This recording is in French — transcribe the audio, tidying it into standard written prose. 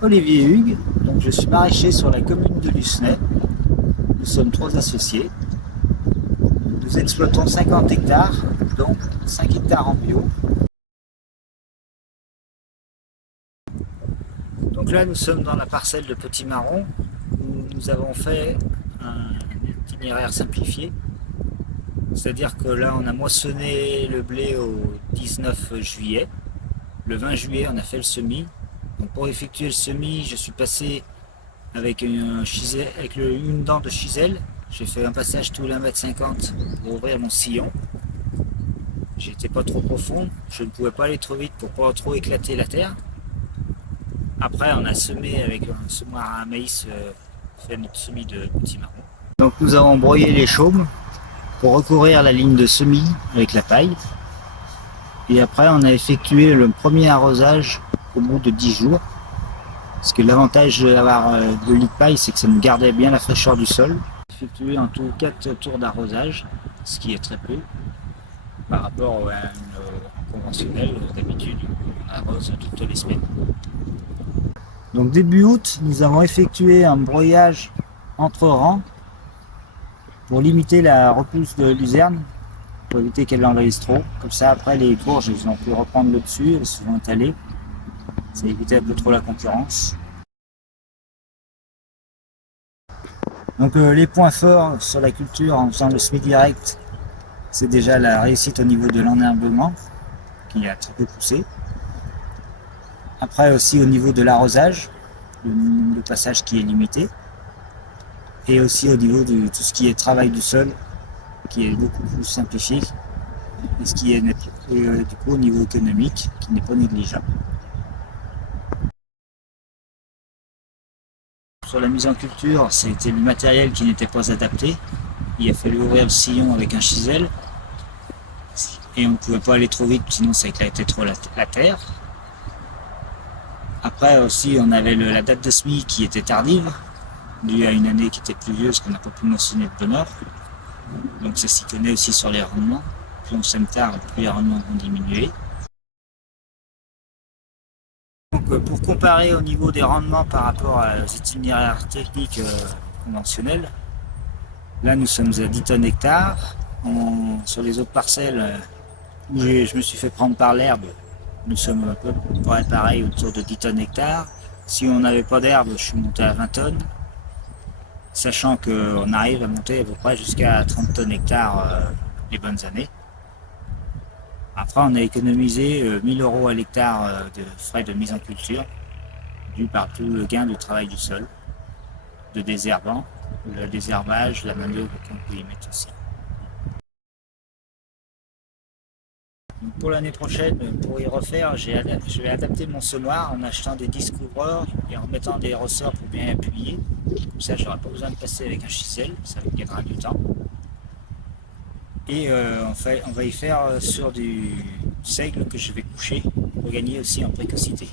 Olivier Hugues, donc je suis maraîcher sur la commune de Lucenay. Nous sommes 3 associés. Nous exploitons 50 hectares, dont 5 hectares en bio. Donc là, nous sommes dans la parcelle de Petit Marron où nous avons fait un itinéraire simplifié. C'est-à-dire que là, on a moissonné le blé au 19 juillet. Le 20 juillet, on a fait le semis. Donc pour effectuer le semis, je suis passé avec une dent de chisel. J'ai fait un passage tous les 1,50 m pour ouvrir mon sillon. J'étais pas trop profond, je ne pouvais pas aller trop vite pour pas trop éclater la terre. Après, on a semé avec un semoir à maïs, fait notre semis de petits marrons. Donc nous avons broyé les chaumes pour recouvrir la ligne de semis avec la paille. Et après, on a effectué le premier arrosage au bout de 10 jours. Parce que l'avantage d'avoir de lit de paille, c'est que ça nous gardait bien la fraîcheur du sol. J'ai effectué en tout 4 tours d'arrosage, ce qui est très peu par rapport à une conventionnelle. D'habitude, on arrose toutes les semaines. Donc début août, nous avons effectué un broyage entre rangs pour limiter la repousse de luzerne, pour éviter qu'elle envahisse trop. Comme ça, après, les courges, ils ont pu reprendre le dessus, elles se sont étalées. Ça évitait un peu trop la concurrence. Donc les points forts sur la culture en faisant le semis direct, c'est déjà la réussite au niveau de l'enherbement, qui a très peu poussé. Après aussi au niveau de l'arrosage, le passage qui est limité. Et aussi au niveau de tout ce qui est travail du sol, qui est beaucoup plus simplifié. Et ce qui est du coup au niveau économique, qui n'est pas négligeable. Sur la mise en culture, c'était le matériel qui n'était pas adapté. Il a fallu ouvrir le sillon avec un chisel. Et on ne pouvait pas aller trop vite, sinon ça éclatait trop la terre. Après aussi, on avait la date de semis qui était tardive, due à une année qui était pluvieuse, qu'on n'a pas pu moissonner de bonne heure. Donc ça s'y connaît aussi sur les rendements. Plus on sème tard, plus les rendements vont diminuer. Donc pour comparer au niveau des rendements par rapport aux itinéraires techniques conventionnels, là nous sommes à 10 tonnes hectare. Sur les autres parcelles où je me suis fait prendre par l'herbe, nous sommes à peu près pareil, autour de 10 tonnes hectare. Si on n'avait pas d'herbe, je suis monté à 20 tonnes, sachant qu'on arrive à monter à peu près jusqu'à 30 tonnes hectare les bonnes années. Après, on a économisé 1000 € à l'hectare de frais de mise en culture, dû par tout le gain du travail du sol, de désherbant, le désherbage, la main-d'œuvre qu'on peut y mettre aussi. Donc pour l'année prochaine, pour y refaire, je vais adapter mon semoir en achetant des disques ouvreurs et en mettant des ressorts pour bien appuyer. Comme ça, j'aurai pas besoin de passer avec un chisel, ça me gagnera du temps. Et on va y faire sur du seigle que je vais coucher pour gagner aussi en précocité.